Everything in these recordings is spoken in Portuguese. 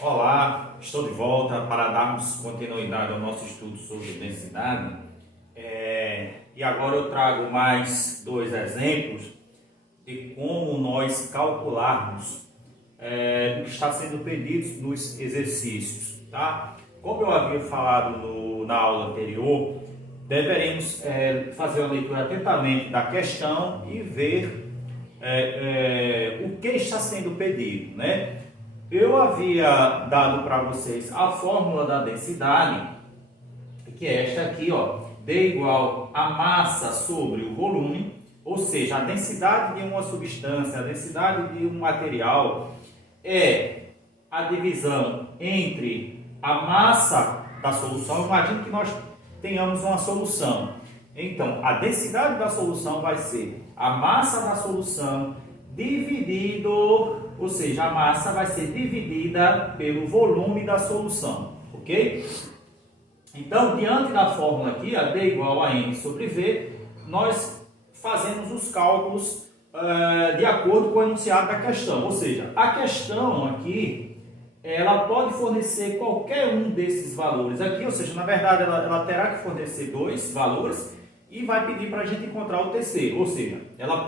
Olá, estou de volta para darmos continuidade ao nosso estudo sobre densidade. E agora eu trago mais dois exemplos de como nós calcularmos o que está sendo pedido nos exercícios, tá? Como eu havia falado na aula anterior, deveremos fazer a leitura atentamente da questão e ver o que está sendo pedido, né? Eu havia dado para vocês a fórmula da densidade, que é esta aqui, ó, D igual a massa sobre o volume, ou seja, a densidade de uma substância, a densidade de um material é a divisão entre a massa da solução. Imagine que nós tenhamos uma solução. Então, a densidade da solução vai ser a massa da solução dividido, ou seja, a massa vai ser dividida pelo volume da solução, ok? Então, diante da fórmula aqui, a D igual a M sobre V, nós fazemos os cálculos de acordo com o enunciado da questão, ou seja, a questão aqui, ela pode fornecer qualquer um desses valores aqui, ou seja, na verdade, ela terá que fornecer dois valores e vai pedir para a gente encontrar o terceiro, ou seja, ela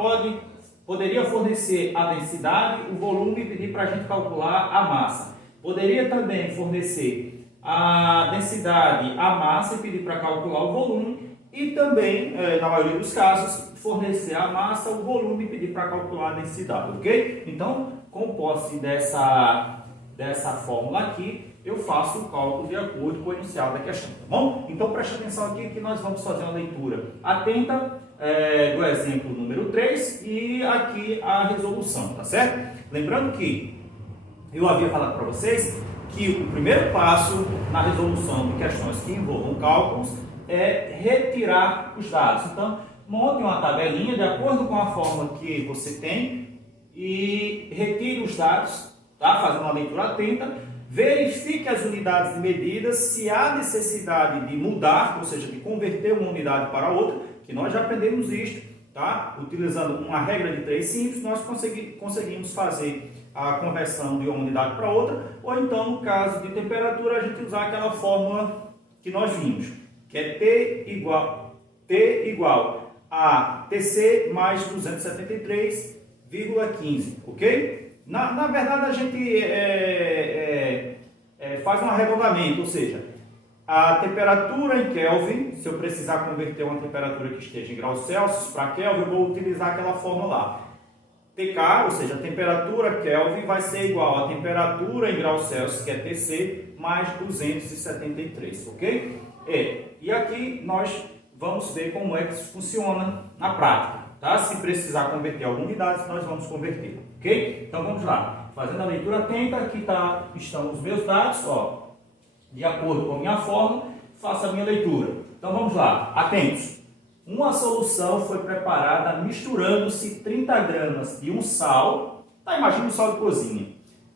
poderia fornecer a densidade, o volume e pedir para a gente calcular a massa. Poderia também fornecer a densidade, a massa e pedir para calcular o volume. E também, na maioria dos casos, fornecer a massa, o volume e pedir para calcular a densidade, ok? Então, com posse dessa fórmula aqui, eu faço o cálculo de acordo com o enunciado da questão, tá bom? Então, preste atenção aqui que nós vamos fazer uma leitura atenta do exemplo número 3 e aqui a resolução, tá certo? Lembrando que eu havia falado para vocês que o primeiro passo na resolução de questões que envolvam cálculos é retirar os dados. Então, monte uma tabelinha de acordo com a fórmula que você tem e retire os dados, tá? Fazendo uma leitura atenta. Verifique as unidades de medidas, se há necessidade de mudar, ou seja, de converter uma unidade para outra, que nós já aprendemos isto, tá? Utilizando uma regra de 3 simples, nós conseguimos fazer a conversão de uma unidade para outra, ou então, no caso de temperatura, a gente usar aquela fórmula que nós vimos, que é T igual a TC mais 273,15, ok? Na verdade, a gente faz um arredondamento, ou seja, a temperatura em Kelvin, se eu precisar converter uma temperatura que esteja em graus Celsius para Kelvin, eu vou utilizar aquela fórmula lá. TK, ou seja, a temperatura Kelvin vai ser igual à temperatura em graus Celsius, que é TC, mais 273, ok? E aqui nós vamos ver como é que isso funciona na prática. Tá? Se precisar converter alguma unidade, nós vamos converter, ok? Então vamos lá, fazendo a leitura atenta, aqui estão os meus dados, ó, de acordo com a minha fórmula, faço a minha leitura. Então vamos lá, atentos. Uma solução foi preparada misturando-se 30 gramas de um sal, tá? Imagina um sal de cozinha,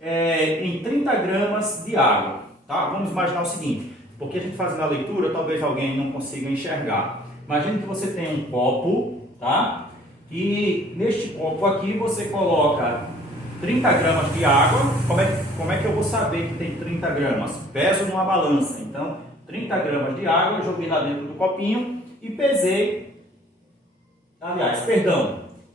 em 30 gramas de água, tá? Vamos imaginar o seguinte, porque a gente fazendo a leitura, talvez alguém não consiga enxergar. Imagine que você tem um copo, tá? E neste copo aqui você coloca 30 gramas de água. Como é que eu vou saber que tem 30 gramas? Peso numa balança. Então, 30 gramas de água, eu joguei lá dentro do copinho e pesei,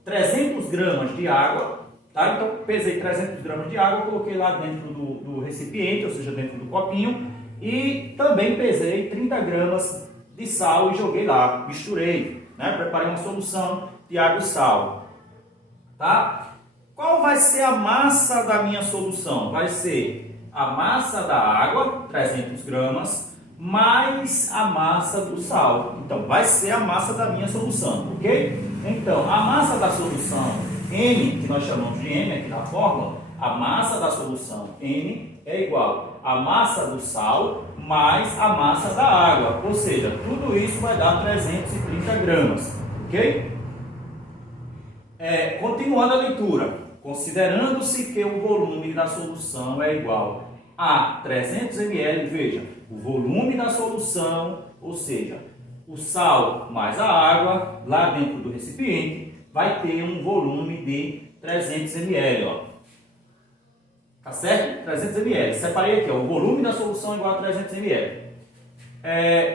300 gramas de água, tá? Então, pesei 300 gramas de água, coloquei lá dentro do recipiente, ou seja, dentro do copinho, e também pesei 30 gramas de sal e joguei lá, misturei, né? Preparei uma solução de água e sal, tá? Qual vai ser a massa da minha solução? Vai ser a massa da água, 300 gramas, mais a massa do sal. Então, vai ser a massa da minha solução, ok? Então, a massa da solução M, que nós chamamos de M aqui na fórmula, a massa da solução M é igual à massa do sal mais a massa da água. Ou seja, tudo isso vai dar 330 gramas, ok? Continuando a leitura, considerando-se que o volume da solução é igual a 300 ml, veja, o volume da solução, ou seja, o sal mais a água, lá dentro do recipiente, vai ter um volume de 300 ml, ó. Tá certo? 300 ml. Separei aqui, ó, o volume da solução é igual a 300 ml.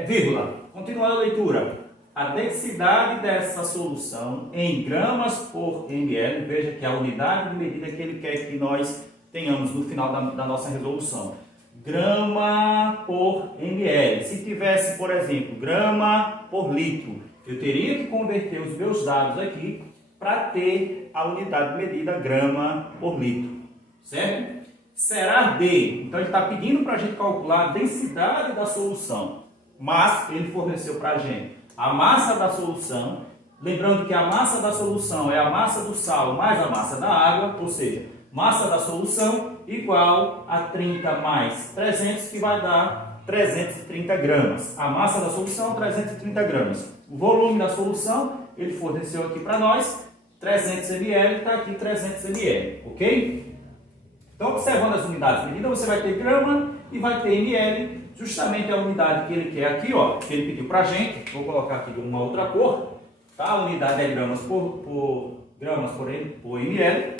Vírgula. Continuando a leitura. A densidade dessa solução em gramas por ml, veja que é a unidade de medida que ele quer que nós tenhamos no final da nossa resolução. Grama por ml. Se tivesse, por exemplo, grama por litro, eu teria que converter os meus dados aqui para ter a unidade de medida grama por litro. Certo? Será D. Então ele está pedindo para a gente calcular a densidade da solução. Mas ele forneceu para a gente a massa da solução. Lembrando que a massa da solução é a massa do sal mais a massa da água, ou seja, massa da solução igual a 30 mais 300, que vai dar 330 gramas. A massa da solução, 330 gramas. O volume da solução, ele forneceu aqui para nós, 300 ml, está aqui 300 ml, ok? Então, observando as unidades de medida, você vai ter grama e vai ter ml, justamente a unidade que ele quer aqui, ó, que ele pediu para a gente. Vou colocar aqui de uma outra cor, tá? A unidade é gramas por ml.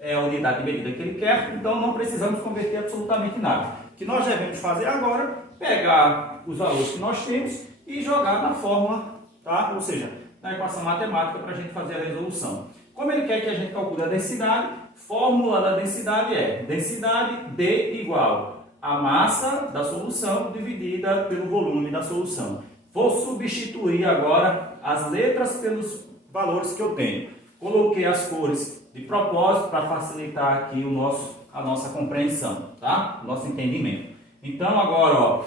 É a unidade de medida que ele quer, então não precisamos converter absolutamente nada. O que nós devemos fazer agora, pegar os valores que nós temos e jogar na fórmula, tá? Ou seja, na equação matemática para a gente fazer a resolução. Como ele quer que a gente calcule a densidade, fórmula da densidade é densidade D igual a massa da solução dividida pelo volume da solução. Vou substituir agora as letras pelos valores que eu tenho. Coloquei as cores de propósito para facilitar aqui a nossa compreensão, tá? O nosso entendimento. Então agora, ó,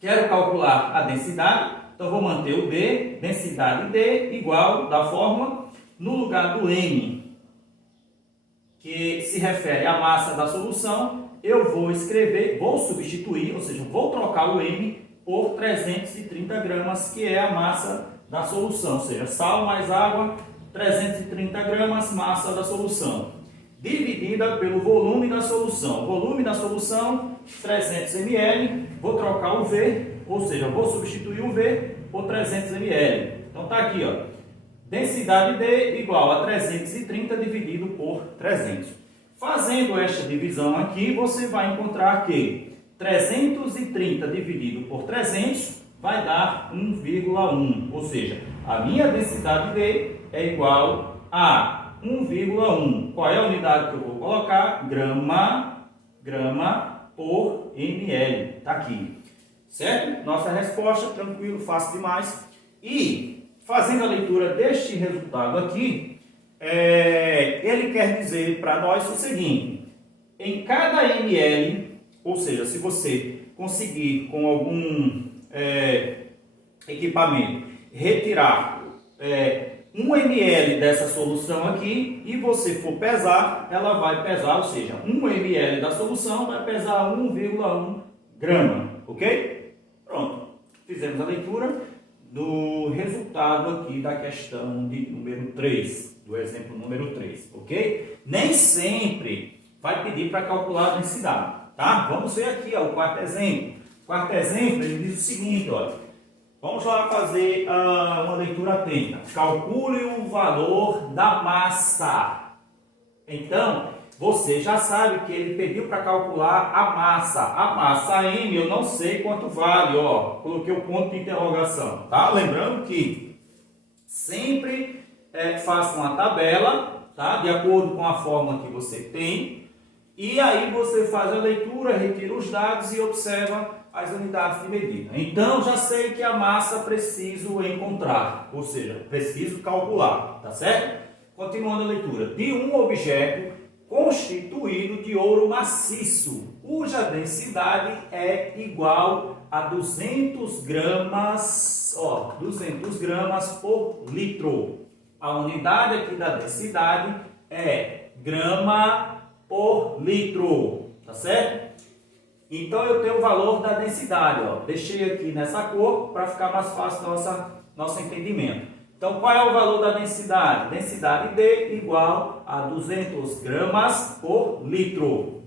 quero calcular a densidade, então vou manter o D, densidade D igual da fórmula, no lugar do M, que se refere à massa da solução, eu vou substituir, ou seja, vou trocar o M por 330 gramas, que é a massa da solução, ou seja, sal mais água, 330 gramas, massa da solução, dividida pelo volume da solução. Volume da solução, 300 ml, vou trocar o V, ou seja, vou substituir o V por 300 ml. Então está aqui, ó, densidade D igual a 330 dividido por 300. Fazendo esta divisão aqui, você vai encontrar que 330 dividido por 300 vai dar 1,1, ou seja, a minha densidade D é igual a 1,1. Qual é a unidade que eu vou colocar? Grama por ml. Está aqui. Certo? Nossa resposta, tranquilo, fácil demais. E, fazendo a leitura deste resultado aqui, ele quer dizer para nós o seguinte: em cada ml, ou seja, se você conseguir com algum equipamento retirar 1 ml dessa solução aqui e você for pesar, ela vai pesar, ou seja, 1 ml da solução vai pesar 1,1 grama, ok? Pronto, fizemos a leitura do resultado aqui da questão de número 3, do exemplo número 3, ok? Nem sempre vai pedir para calcular a densidade, tá? Vamos ver aqui, ó, o quarto exemplo. O quarto exemplo, ele diz o seguinte, olha. Vamos lá fazer uma leitura atenta. Calcule o valor da massa. Então, você já sabe que ele pediu para calcular a massa. A massa M, eu não sei quanto vale, ó. Coloquei o ponto de interrogação, tá? Lembrando que sempre faça uma tabela, tá? De acordo com a fórmula que você tem. E aí você faz a leitura, retira os dados e observa as unidades de medida. Então, já sei que a massa preciso encontrar, ou seja, preciso calcular, tá certo? Continuando a leitura. De um objeto constituído de ouro maciço, cuja densidade é igual a 200 gramas, ó, 200 gramas por litro. A unidade aqui da densidade é grama por litro, tá certo? Então eu tenho o valor da densidade, ó. Deixei aqui nessa cor para ficar mais fácil nosso entendimento. Então qual é o valor da densidade? Densidade D igual a 200 gramas por litro.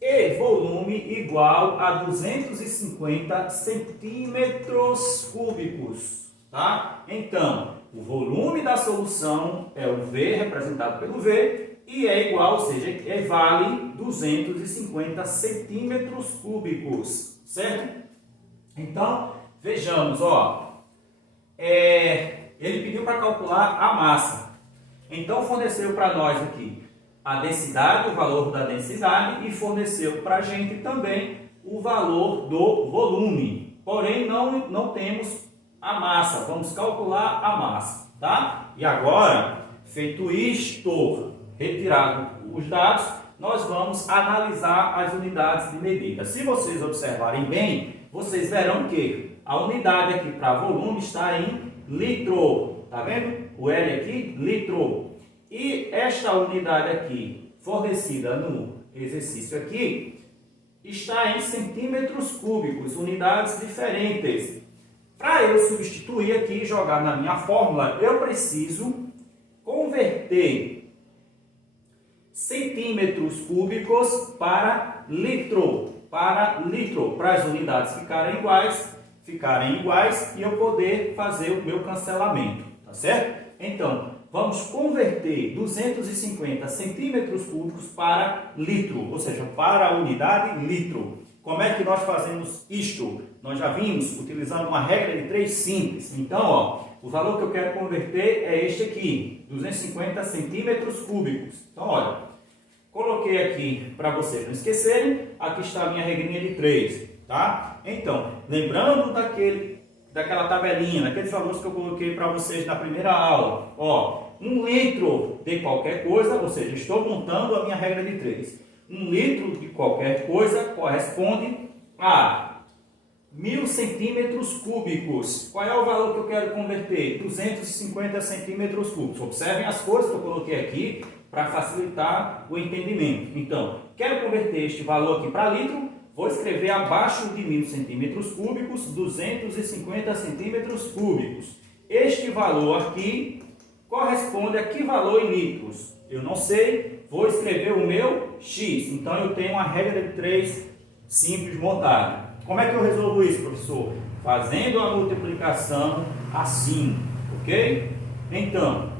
E volume igual a 250 centímetros cúbicos, tá? Então o volume da solução é o V, representado pelo V, e é igual, ou seja, vale 250 centímetros cúbicos, certo? Então, vejamos, ó, ele pediu para calcular a massa, então forneceu para nós aqui a densidade, o valor da densidade, e forneceu para a gente também o valor do volume, porém não temos a massa, vamos calcular a massa, tá? E agora, feito isto, retirado os dados, nós vamos analisar as unidades de medida. Se vocês observarem bem, vocês verão que a unidade aqui para volume está em litro, tá vendo? O L aqui, litro. E esta unidade aqui, fornecida no exercício aqui, está em centímetros cúbicos, unidades diferentes. Para eu substituir aqui e jogar na minha fórmula, eu preciso converter centímetros cúbicos para litro, para as unidades ficarem iguais e eu poder fazer o meu cancelamento, tá certo? Então, vamos converter 250 centímetros cúbicos para litro, ou seja, para a unidade litro. Como é que nós fazemos isto? Nós já vimos utilizando uma regra de 3 simples. Então, ó, o valor que eu quero converter é este aqui, 250 centímetros cúbicos. Então, olha, coloquei aqui para vocês não esquecerem, aqui está a minha regrinha de 3, tá? Então, lembrando daquela tabelinha, daqueles valores que eu coloquei para vocês na primeira aula, ó, 1 litro de qualquer coisa, ou seja, estou montando a minha regra de 3. 1 litro de qualquer coisa corresponde a 1000 centímetros cúbicos. Qual é o valor que eu quero converter? 250 centímetros cúbicos. Observem as cores que eu coloquei aqui para facilitar o entendimento. Então, quero converter este valor aqui para litro, vou escrever abaixo de 1000 centímetros cúbicos, 250 centímetros cúbicos. Este valor aqui corresponde a que valor em litros? Eu não sei, vou escrever o meu X. Então, eu tenho uma regra de 3 simples montada. Como é que eu resolvo isso, professor? Fazendo a multiplicação assim, ok? Então,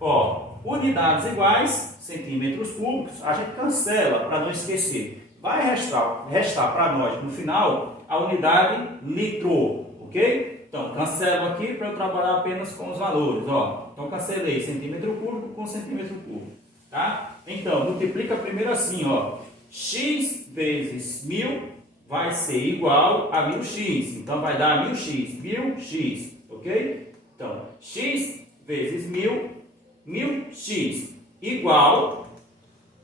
ó, unidades iguais, centímetros cúbicos, a gente cancela para não esquecer. Vai restar para nós, no final, a unidade litro, ok? Então, cancelo aqui para eu trabalhar apenas com os valores, ó. Então, cancelei centímetro cúbico com centímetro cúbico, tá? Então, multiplica primeiro assim, ó. X vezes 1000 vai ser igual a 1000x. Então, vai dar 1000x, 1000x, ok? Então, x vezes 1000, 1000x, igual...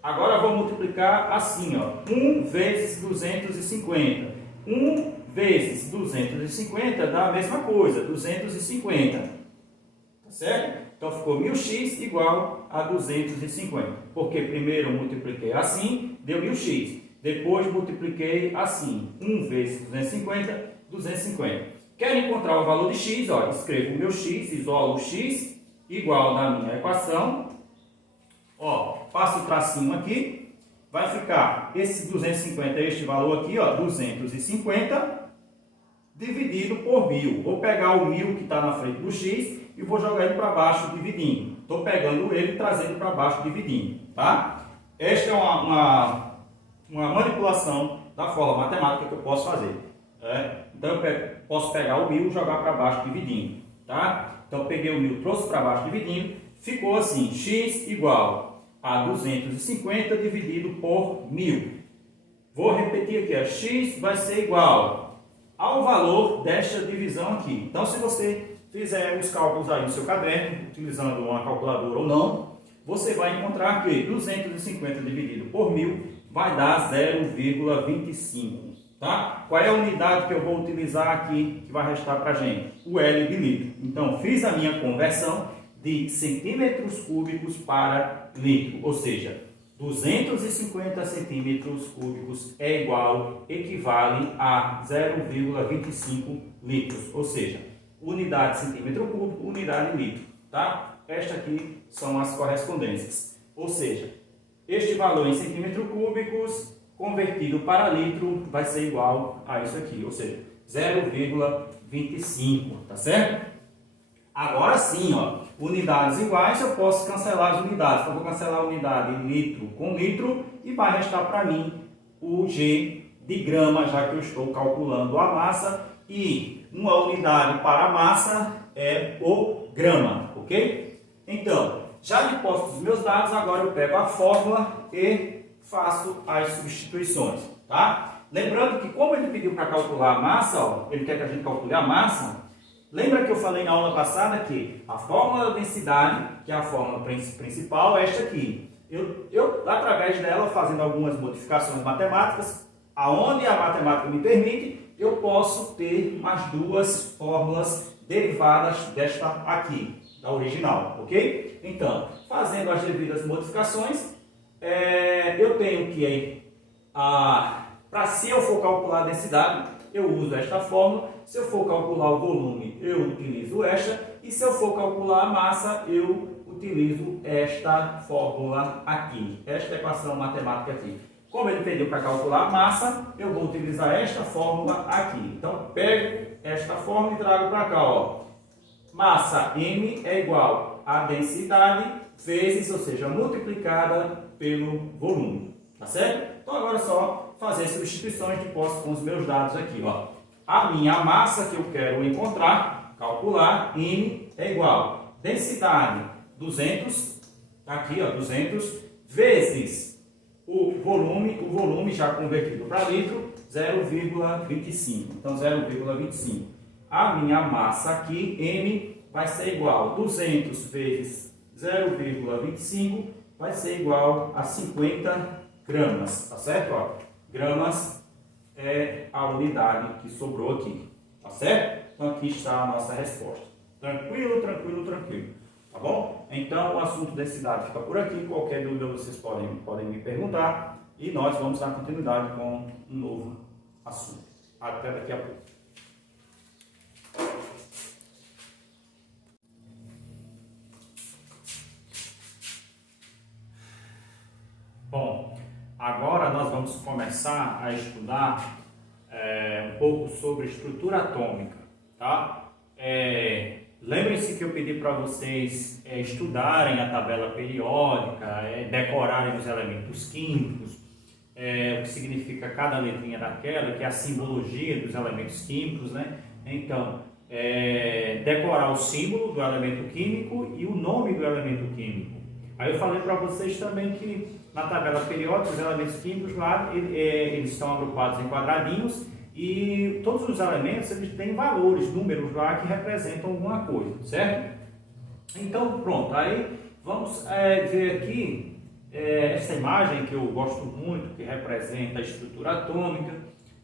Agora, eu vou multiplicar assim, ó. 1 vezes 250. 1 vezes 250 dá a mesma coisa, 250. Tá certo? Então, ficou 1000x igual a 250. Porque primeiro eu multipliquei assim, deu 1000x. Depois multipliquei assim, 1 vezes 250, 250. Quero encontrar o valor de x, ó, escrevo o meu x, isolo o x, igual na minha equação. Ó, passo o tracinho aqui, vai ficar esse 250, este valor aqui, ó, 250 dividido por 1000. Vou pegar o 1000 que está na frente do x e vou jogar ele para baixo dividindo. Estou pegando ele e trazendo para baixo dividindo, tá? Esta é uma manipulação da fórmula matemática que eu posso fazer. Então eu posso pegar o 1000 e jogar para baixo dividindo, tá? Então peguei o 1000, trouxe para baixo dividindo, ficou assim, x igual a 250 dividido por 1000. Vou repetir aqui, x vai ser igual ao valor desta divisão aqui. Então, se você fizer os cálculos aí no seu caderno, utilizando uma calculadora ou não, você vai encontrar que 250 dividido por 1000 vai dar 0,25. Tá? Qual é a unidade que eu vou utilizar aqui que vai restar para a gente? O L de litro. Então, fiz a minha conversão de centímetros cúbicos para litro, ou seja, 250 centímetros cúbicos equivale a 0,25 litros, ou seja, unidade centímetro cúbico, unidade litro, tá? Estas aqui são as correspondências, ou seja, este valor em centímetros cúbicos convertido para litro vai ser igual a isso aqui, ou seja, 0,25, tá certo? Agora sim, ó, unidades iguais, eu posso cancelar as unidades. Então, eu vou cancelar a unidade litro com litro e vai restar para mim o G de grama, já que eu estou calculando a massa. E uma unidade para a massa é o grama, ok? Então, já de posse dos meus dados, agora eu pego a fórmula e faço as substituições, tá? Lembrando que como ele pediu para calcular a massa, ó, ele quer que a gente calcule a massa. Lembra que eu falei na aula passada que a fórmula da densidade, que é a fórmula principal, é esta aqui. Eu, através dela, fazendo algumas modificações matemáticas, aonde a matemática me permite, eu posso ter mais duas fórmulas derivadas desta aqui, da original, ok? Então, fazendo as devidas modificações, eu tenho que, para se eu for calcular a densidade, eu uso esta fórmula. Se eu for calcular o volume, eu utilizo esta. E se eu for calcular a massa, eu utilizo esta fórmula aqui, esta equação matemática aqui. Como ele pediu para calcular a massa, eu vou utilizar esta fórmula aqui. Então, pego esta fórmula e trago para cá, ó. Massa M é igual a densidade vezes, ou seja, multiplicada pelo volume. Tá certo? Então, agora é só fazer substituições de posse com os meus dados aqui, ó. A minha massa que eu quero encontrar, calcular, M é igual a densidade 200, tá aqui, ó, 200, vezes o volume já convertido para litro, 0,25. Então, 0,25. A minha massa aqui, M, vai ser igual a 200 vezes 0,25, vai ser igual a 50 gramas, tá certo? Ó, gramas é a unidade que sobrou aqui, tá certo? Então, aqui está a nossa resposta. Tranquilo, tranquilo, tranquilo. Tá bom? Então, o assunto densidade fica por aqui. Qualquer dúvida vocês podem me perguntar. E nós vamos dar continuidade com um novo assunto. Até daqui a pouco. Bom, agora nós vamos começar a estudar um pouco sobre estrutura atômica, tá? Lembrem-se que eu pedi para vocês estudarem a tabela periódica, decorarem os elementos químicos, o que significa cada letrinha daquela, que é a simbologia dos elementos químicos, né? Então, decorar o símbolo do elemento químico e o nome do elemento químico. Aí eu falei para vocês também que na tabela periódica, os elementos químicos lá, eles estão agrupados em quadradinhos e todos os elementos eles têm valores, números lá que representam alguma coisa, certo? Então, pronto, aí vamos ver aqui essa imagem que eu gosto muito, que representa a estrutura atômica,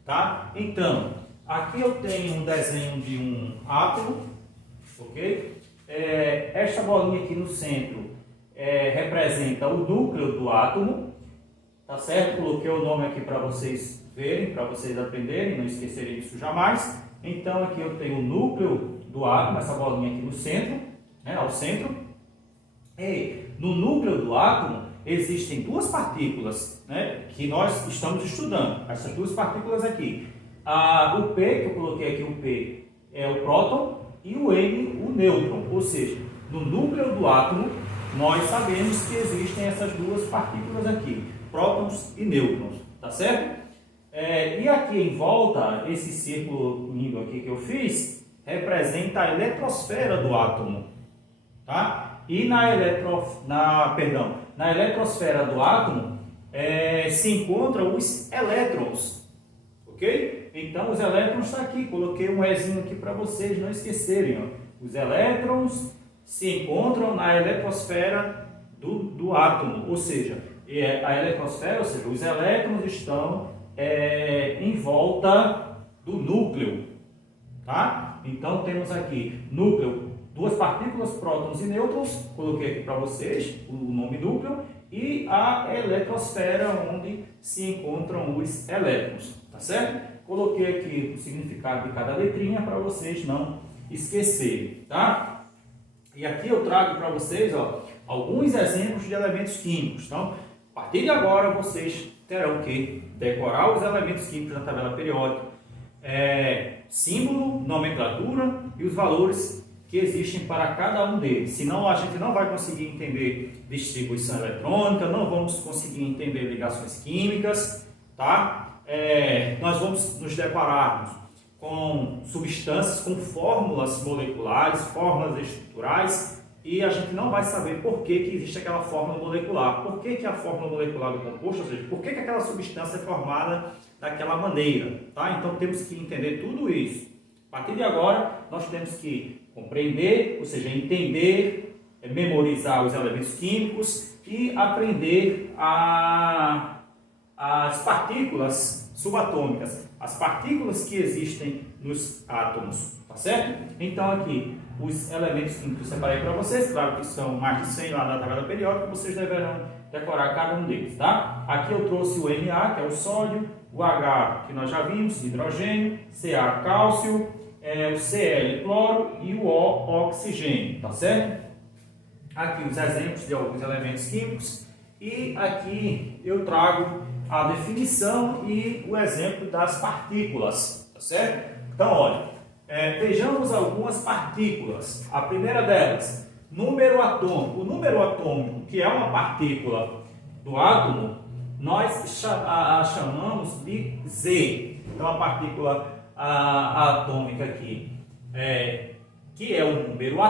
tá? Então, aqui eu tenho um desenho de um átomo, ok? Esta bolinha aqui no centro representa o núcleo do átomo, tá certo? Coloquei o nome aqui para vocês verem, para vocês aprenderem, não esquecerem disso jamais. Então aqui eu tenho o núcleo do átomo, essa bolinha aqui no centro, né, ao centro. E no núcleo do átomo existem duas partículas, né, que nós estamos estudando, essas duas partículas aqui. O P, que eu coloquei aqui, o P é o próton e o N, o nêutron, ou seja, no núcleo do átomo nós sabemos que existem essas duas partículas aqui, prótons e nêutrons, tá certo? E aqui em volta, esse círculo lindo aqui que eu fiz, representa a eletrosfera do átomo, tá? E na eletrosfera do átomo se encontram os elétrons, ok? Então os elétrons estão aqui, coloquei um Ezinho aqui para vocês não esquecerem, ó. Os elétrons se encontram na eletrosfera do átomo, ou seja, a eletrosfera, ou seja, os elétrons estão em volta do núcleo, tá? Então temos aqui núcleo, duas partículas, prótons e nêutrons, coloquei aqui para vocês o nome núcleo, e a eletrosfera onde se encontram os elétrons, tá certo? Coloquei aqui o significado de cada letrinha para vocês não esquecerem, tá? E aqui eu trago para vocês, ó, alguns exemplos de elementos químicos. Então, a partir de agora, vocês terão que decorar os elementos químicos da tabela periódica, símbolo, nomenclatura e os valores que existem para cada um deles. Senão a gente não vai conseguir entender distribuição eletrônica, não vamos conseguir entender ligações químicas, tá? Nós vamos nos deparar com substâncias, com fórmulas moleculares, fórmulas estruturais, e a gente não vai saber por que existe aquela fórmula molecular, por que a fórmula molecular do composto, ou seja, por que aquela substância é formada daquela maneira, tá? Então temos que entender tudo isso. A partir de agora, nós temos que compreender, ou seja, entender, memorizar os elementos químicos e aprender as partículas subatômicas, as partículas que existem nos átomos, tá certo? Então aqui, os elementos químicos eu separei para vocês, claro que são mais de 100 lá da tabela periódica, vocês deverão decorar cada um deles, tá? Aqui eu trouxe o Na, que é o sódio, o H, que nós já vimos, hidrogênio, Ca, cálcio, o Cl, cloro, e o O, oxigênio, tá certo? Aqui os exemplos de alguns elementos químicos, e aqui eu trago a definição e o exemplo das partículas, tá certo? Então, olha, vejamos algumas partículas. A primeira delas, número atômico. O número atômico, que é uma partícula do átomo, nós chamamos de Z. Então, a partícula atômica aqui, que é o número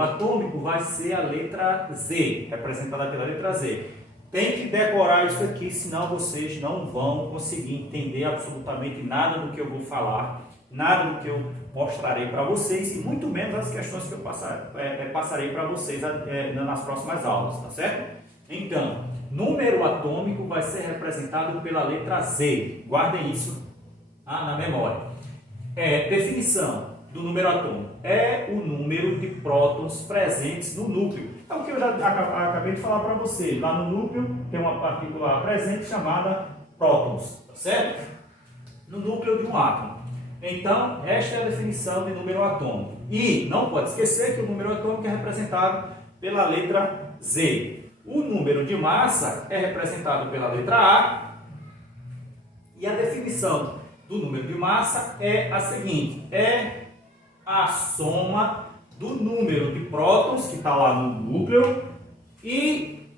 atômico vai ser a letra Z, representada pela letra Z. Tem que decorar isso aqui, senão vocês não vão conseguir entender absolutamente nada do que eu vou falar, nada do que eu mostrarei para vocês, e muito menos as questões que eu passarei para vocês nas próximas aulas, tá certo? Então, número atômico vai ser representado pela letra Z. Guardem isso na memória. Definição do número atômico. É o número de prótons presentes no núcleo. É o que eu já acabei de falar para vocês. Lá no núcleo tem uma partícula presente chamada prótons, tá certo? No núcleo de um átomo. Então, esta é a definição de número atômico. E não pode esquecer que o número atômico é representado pela letra Z. O número de massa é representado pela letra A. E a definição do número de massa é a seguinte: é a soma do número de prótons, que está lá no núcleo, e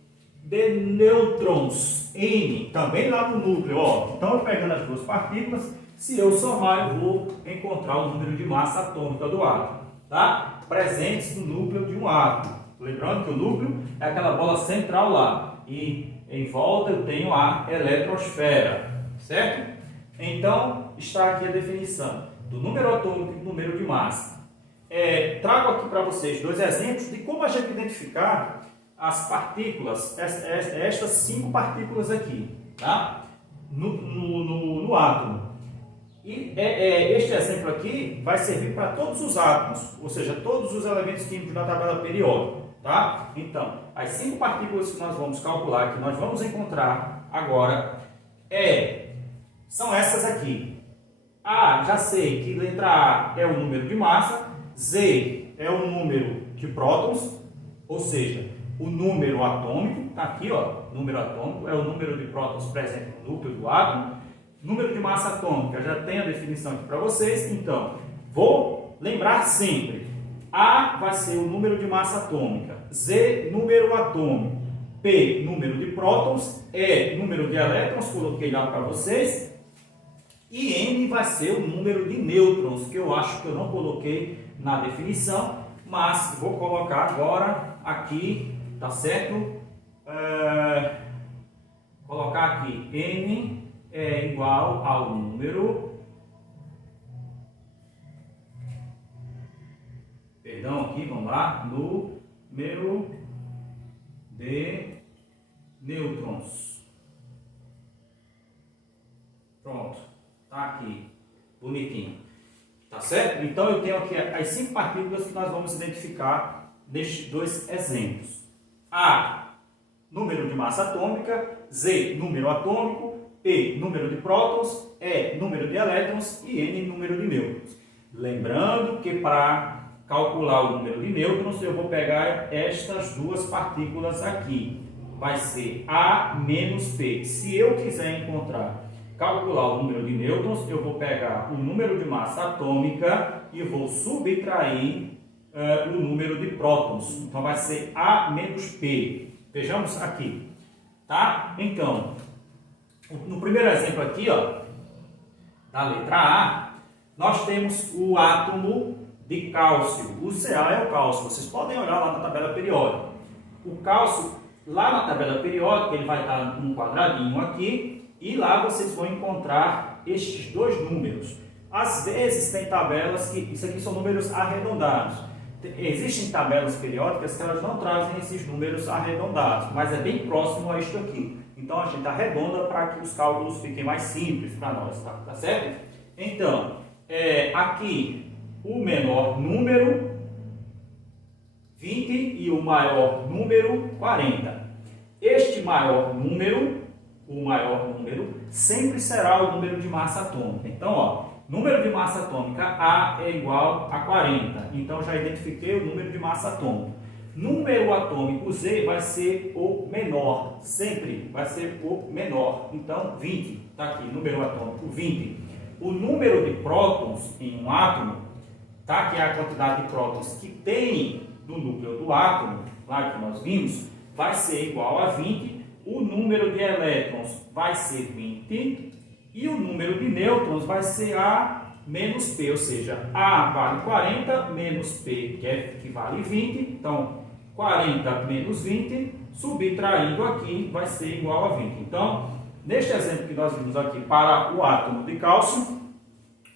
de nêutrons, N, também lá no núcleo. Ó. Então, eu pegando as duas partículas, se eu somar, eu vou encontrar o número de massa atômica do átomo, tá? Presentes no núcleo de um átomo. Lembrando que o núcleo é aquela bola central lá, e em volta eu tenho a eletrosfera, certo? Então, está aqui a definição do número atômico e do número de massa. Trago aqui para vocês dois exemplos de como a gente identificar as partículas, estas 5 partículas aqui, tá? no átomo. E este exemplo aqui vai servir para todos os átomos, ou seja, todos os elementos químicos da tabela periódica, tá? Então, as 5 partículas que nós vamos calcular, que nós vamos encontrar agora, são essas aqui. Já sei que letra A é o número de massa, Z é o número de prótons, ou seja, o número atômico, está aqui, ó, número atômico é o número de prótons presente no núcleo do átomo. Número de massa atômica, já tem a definição aqui para vocês, então, vou lembrar sempre. A vai ser o número de massa atômica, Z, número atômico, P, número de prótons, E, número de elétrons, coloquei lá para vocês, e N vai ser o número de nêutrons, que eu acho que eu não coloquei na definição, mas vou colocar agora aqui, tá certo? Colocar aqui N é igual ao número, aqui, vamos lá, número de nêutrons. Pronto, tá aqui, bonitinho, tá certo? Então eu tenho aqui as 5 partículas que nós vamos identificar nestes dois exemplos. A, número de massa atômica, Z, número atômico, P, número de prótons, E, número de elétrons e N, número de nêutrons. Lembrando que para calcular o número de nêutrons, eu vou pegar estas duas partículas aqui. Vai ser A menos P. Se eu quiser calcular o número de nêutrons, eu vou pegar o número de massa atômica e vou subtrair o número de prótons. Então vai ser A menos P. Vejamos aqui, tá? Então, no primeiro exemplo aqui, ó, da letra A, nós temos o átomo de cálcio. O Ca é o cálcio. Vocês podem olhar lá na tabela periódica. O cálcio, lá na tabela periódica, ele vai estar num quadradinho aqui, e lá vocês vão encontrar estes dois números. Às vezes tem tabelas que, isso aqui são números arredondados. Existem tabelas periódicas que elas não trazem esses números arredondados, mas é bem próximo a isto aqui. Então a gente arredonda para que os cálculos fiquem mais simples para nós, tá certo? Então, aqui o menor número 20 e o maior número 40. Este maior número, o maior número, sempre será o número de massa atômica. Então, ó, número de massa atômica A é igual a 40. Então, já identifiquei o número de massa atômica. Número atômico Z vai ser o menor. Sempre vai ser o menor. Então, 20. Está aqui, número atômico 20. O número de prótons em um átomo, tá? Que é a quantidade de prótons que tem no núcleo do átomo, lá que nós vimos, vai ser igual a 20. O número de elétrons vai ser 20. E o número de nêutrons vai ser A menos P, ou seja, A vale 40 menos P, que vale 20. Então, 40 menos 20, subtraindo aqui, vai ser igual a 20. Então, neste exemplo que nós vimos aqui, para o átomo de cálcio,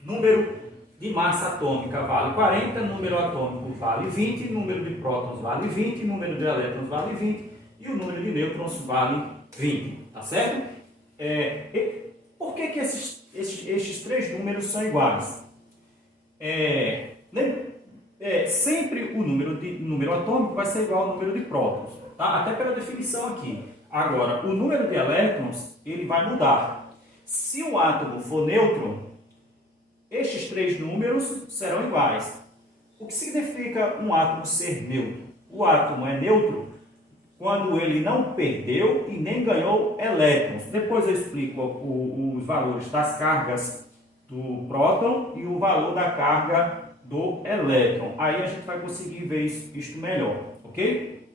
número de massa atômica vale 40, número atômico vale 20, número de prótons vale 20, número de elétrons vale 20 e o número de nêutrons vale 20, tá certo? Por que estes três números são iguais? Sempre o número atômico vai ser igual ao número de prótons, tá? Até pela definição aqui. Agora, o número de elétrons ele vai mudar. Se o átomo for neutro, estes três números serão iguais. O que significa um átomo ser neutro? O átomo é neutro quando ele não perdeu e nem ganhou elétrons. Depois eu explico os valores das cargas do próton e o valor da carga do elétron. Aí a gente vai conseguir ver isto melhor, ok?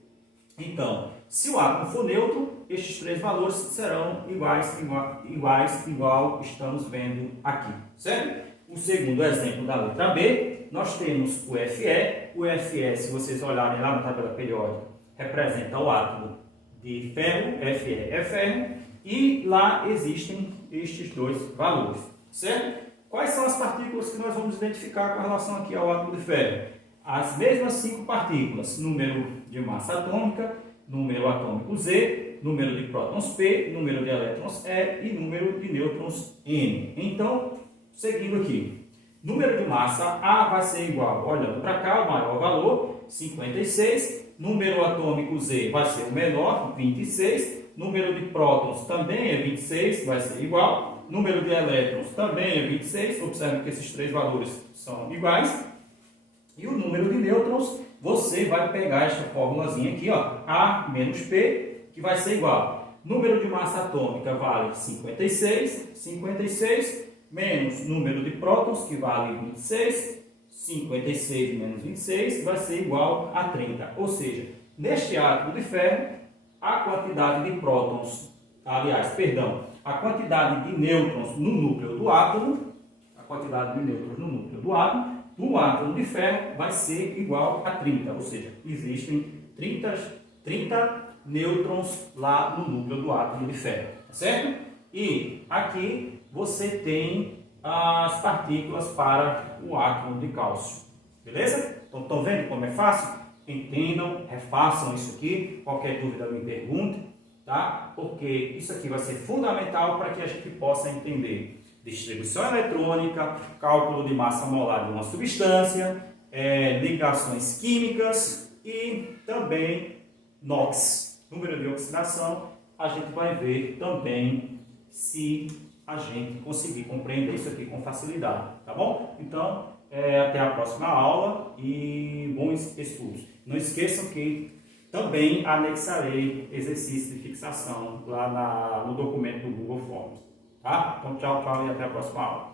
Então, se o átomo for neutro, estes três valores serão igual estamos vendo aqui, certo? O segundo exemplo da letra B, nós temos o Fe. O Fe, se vocês olharem lá na tabela periódica, representa o átomo de ferro, Fe é ferro, e lá existem estes dois valores, certo? Quais são as partículas que nós vamos identificar com relação aqui ao átomo de ferro? As mesmas 5 partículas, número de massa atômica, número atômico Z, número de prótons P, número de elétrons E e número de nêutrons N. Então, seguindo aqui, número de massa A vai ser igual, olhando para cá, o maior valor, 56, número atômico Z vai ser o menor, 26, número de prótons também é 26, vai ser igual, número de elétrons também é 26, observe que esses três valores são iguais, e o número de nêutrons, você vai pegar esta formulazinha aqui, ó, A menos P, que vai ser igual, número de massa atômica vale 56, 56, menos número de prótons, que vale 26, 56 menos 26 vai ser igual a 30. Ou seja, neste átomo de ferro, a quantidade de prótons, a quantidade de nêutrons no núcleo do átomo, do átomo de ferro vai ser igual a 30. Ou seja, existem 30 nêutrons lá no núcleo do átomo de ferro, tá certo? E aqui você tem as partículas para o átomo de cálcio. Beleza? Então, estão vendo como é fácil? Entendam, refaçam isso aqui. Qualquer dúvida me pergunte, tá? Porque isso aqui vai ser fundamental para que a gente possa entender distribuição eletrônica, cálculo de massa molar de uma substância, ligações químicas e também NOx, número de oxidação. A gente vai ver também se a gente conseguir compreender isso aqui com facilidade, tá bom? Então, até a próxima aula e bons estudos. Não esqueçam que também anexarei exercício de fixação lá no documento do Google Forms, tá? Então, tchau, tchau e até a próxima aula.